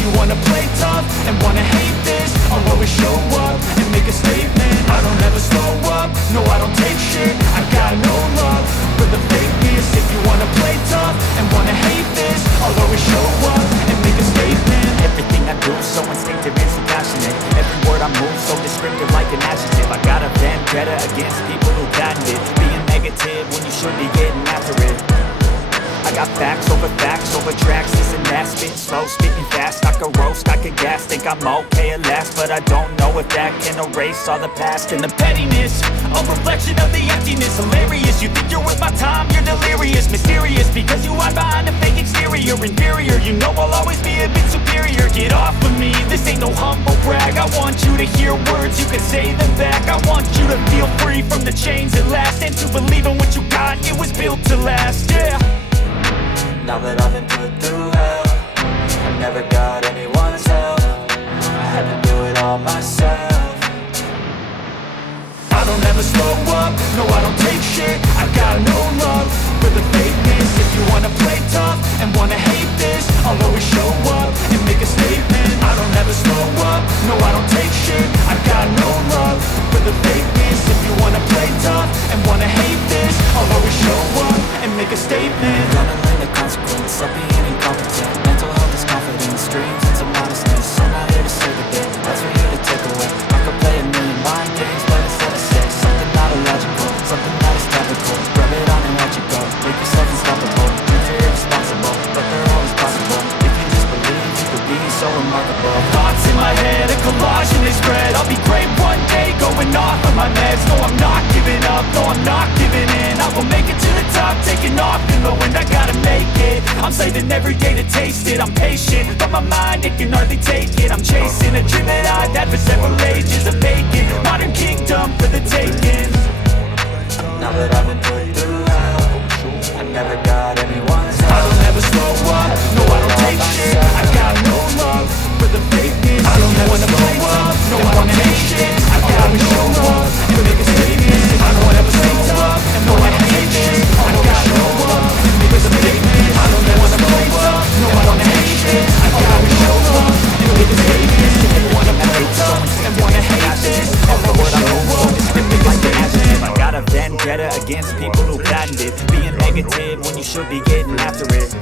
you wanna play tough and wanna hate this, I'll always show up and make a statement. I don't ever slow up, no I don't take shit. I got no love for the fakeness. If you wanna play tough and wanna hate this, I'll always show up and make a statement. Everything I do so instinctive and so passionate. Every word I move so descriptive like an adjective. I got a vendetta against people who patent it, being negative when you should be getting after it. I got facts over tracks, this and that. Spitting slow, spitting fast, I could roast, I could gas. Think I'm okay at last, but I don't know if that can erase all the past. And the pettiness, a reflection of the emptiness. Hilarious, you think you're worth my time, you're delirious. Mysterious, because you hide behind a fake exterior. Inferior, you know I'll always be a bit superior. Get off of me, this ain't no humble brag. I want you to hear words, you can say them back. I want you to feel free from the chains at last, and to believe in what you got, it was built to last, yeah. Now that I've been put through hell, I never got anyone's help. I had to do it all myself. I don't ever slow up, no I don't take shit. I got no love for the fakeness. If you wanna play tough and wanna hate this, I'll always show up and make a statement. I don't ever slow up, no I don't take shit. I got no love for the fakeness. If you wanna play tough and wanna hate this, I'll always show up and make a statement. Gonna learn the consequence of being incompetent. Mental health is confidence, dreams into modestness. I'm not here to save a bit, that's for you to take away. I could play a million mind games, but instead I say something not illogical, something that is topical. Rub it on and let you go, make yourself unstoppable. Dreams are irresponsible, but they're always possible. If you just believe, you could be so remarkable. Thoughts in my head, a collage in this spread. I'll be great one day, going off of my meds. No, I'm not giving up, no, I'm not giving in. I will make it to the top, taking off in the wind. I gotta make it, I'm saving every day to taste it. I'm patient, but my mind, it can hardly take it. I'm chasing a dream that I've had for several ages. A vacant, modern kingdom for the taking. Now that I've been put through hell, I never got anyone's help. I don't ever slow up, no I don't take shit. I got no love for the fakeness. I don't ever slow up, no I don't take shit. I gotta show up and make a statement. I don't ever stay tough, and no I hate shit. I gotta show up and make a statement. I don't ever slow up, no I don't hate shit. I gotta show up and make a statement. If you wanna play tough and wanna hate this, I'll always show up and make a statement. I got a vendetta against people who patent it, being negative when you should be getting after it.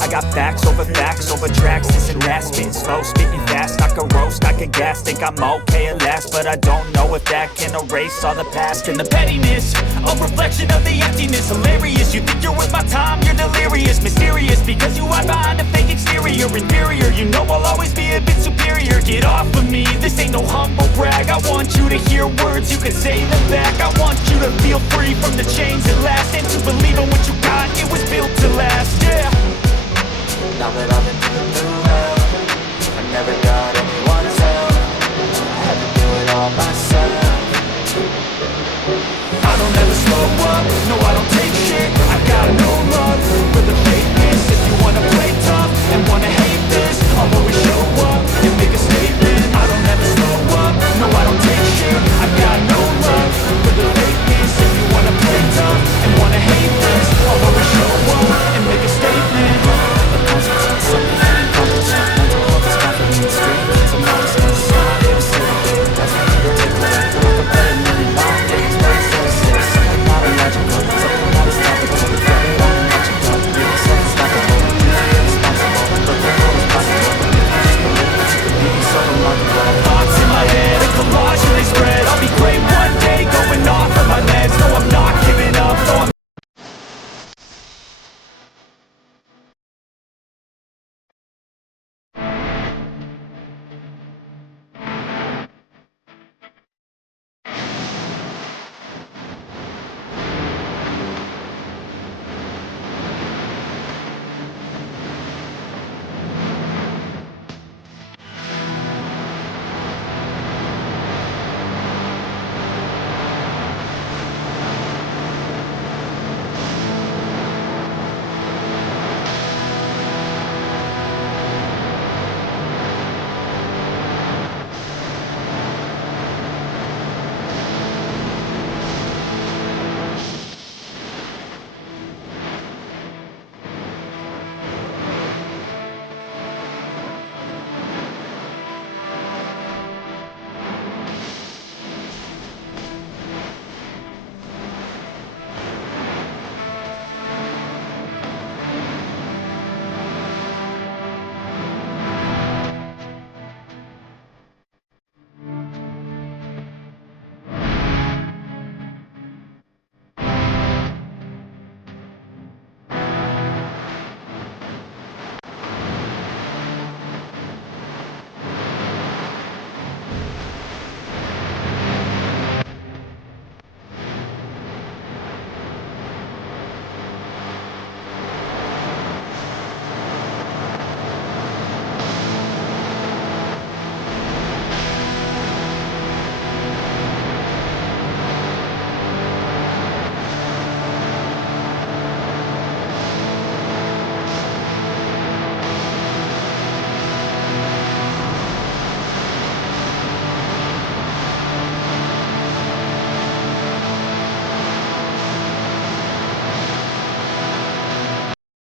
I got facts over tracks, this and that. Spitting slow, spitting fast, I could roast, I could gas. Think I'm okay at last, but I don't know if that can erase all the past. And the pettiness, a reflection of the emptiness. Hilarious, you think you're worth my time, you're delirious. Mysterious, because you hide behind a fake exterior. Inferior, you know I'll always be a bit superior. Get off of me, this ain't no humble brag. I want you to hear words, you can say them back. I want you to feel free from the chains at last, and to believe in what you got, it was built to last, yeah. Now that I've been put through